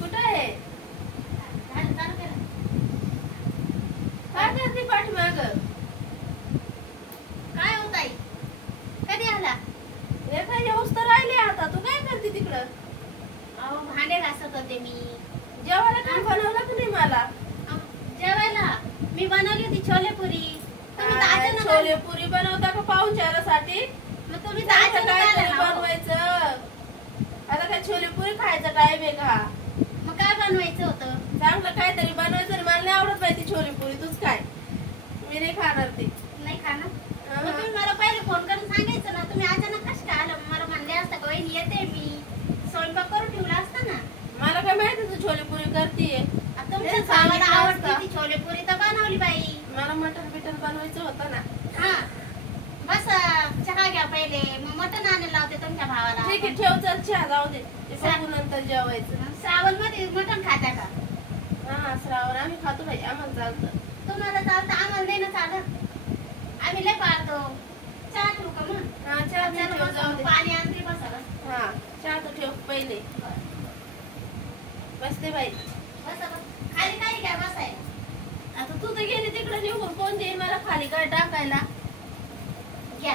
कुठं आहे? काय करते पाठीमाग? काय होत आहे? कधी आला? रेखा येऊस तर राहिले आता. तू काय करते तिकडं? अहो भांडे घासत होते मी. जेवायला काय बनवलं की नाही मला? जेवायला मी बनवली होती छोले पुरी. तुम्ही तर काय अचानक छोले पुरी बनवता का पाहुणचारासाठी? मग तुम्ही तर काय अचानक काय आला तरी ना हो. बनवायचं. आता काय छोले पुरी खायचा टाइम आहे का? मग काय बनवायचं होतं? चांगलं काहीतरी बनवायचं. आणि मला नाही आवडत माहिती छोले पुरी. तूच काय? मी नाही खाणार ते. नाही खाणार? मग तुम्ही मला पहिले फोन करून सांगायचं ना. तुम्ही अचानक कसं काय आलं? मला म्हणले असतं का वहिनी येते मी, स्वयंपाक करून ठेवला असता ना. मला काय माहिती तू छोले पुरी करतीये. तुमच्या भावाला आवडते ती छोले पुरी तर बनवली बाई. मला मटन बिटन बनवायचं होतं ना. हा बस चहा घ्या पहिले, मग मटण आणायला लावते तुमच्या भावाला. ठीक आहे ठेव. चल चहा जाऊ दे. ते बघू नंतर जेवायचं. श्रावण मध्ये मटण खाता का? हा श्रावण आम्ही खातो बाई. आम्हाला चालतं. तुम्हाला चालतं, आम्हाला नाही ना चालत. आम्ही लय पाळतो. चहा ठेवू का मग? हा चहा बी ठेव. जाऊ दे. पाणी आणते बसा. हा चहा तर ठेव पहिले. बसते बाई. बसा खाली काही घ्या बसाय. आता तू तर गेली तिकडे निघून. कोण देईल मला खाली काय टाकायला? घ्या.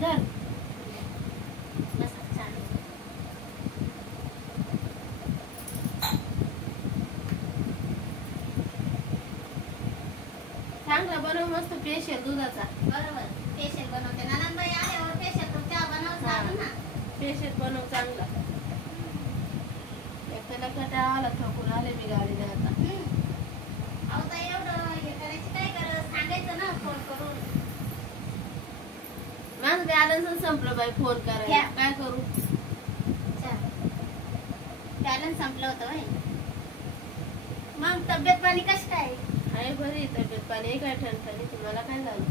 धर. बसा छान. चांगला बनव मस्त स्पेशल दुधाचा. बरोबर स्पेशल बनवते. ननंदबाई आल्यावर स्पेशल तर चहा बनवच लागेल ना. स्पेशल बनव चांगला. एक तर लग्नाला आला थकून आले मी गाडीने आता. अहो ताई एवढं हे करायची काय गरज? सांगायचं ना फोन करून. माझं बॅलन्स संपलं बाई. फोन करायला काय करू? बॅलन्स संपलं होतं होय. मग तब्येत पाणी कशी काय? आहे बरी तब्येत पाणी. काय ठणठणी. तुम्हाला काय झालं?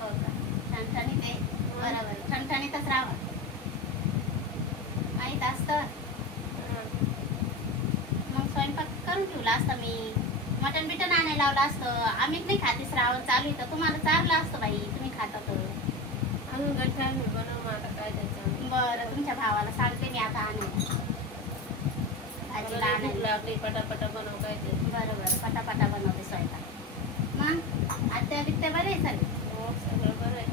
हो का? ठणठणीत आहे. बरोबर ठणठणीतच राहावं. माहित असतं. मग स्वयंपाक करून ठेवला असता मी. मटण बिटन आणायला लावलं असतं. आम्ही नाही खाते. श्रावण चालू आहे तर तुम्हाला चारलं असतं बाई. तुम्ही खाता तर. अजून काय टाइम आहे. बनव मग आता काय त्याचं. बरं तुमच्या भावाला सांगते मी आता आणायला. आजीला आणायला. लागली पटापटा बनव काय ते. बरोबर पटापटा बनवते स्वयंपाक. मग आत्या बित्या बरे आहे सगळे? हो सगळं बरं आहे.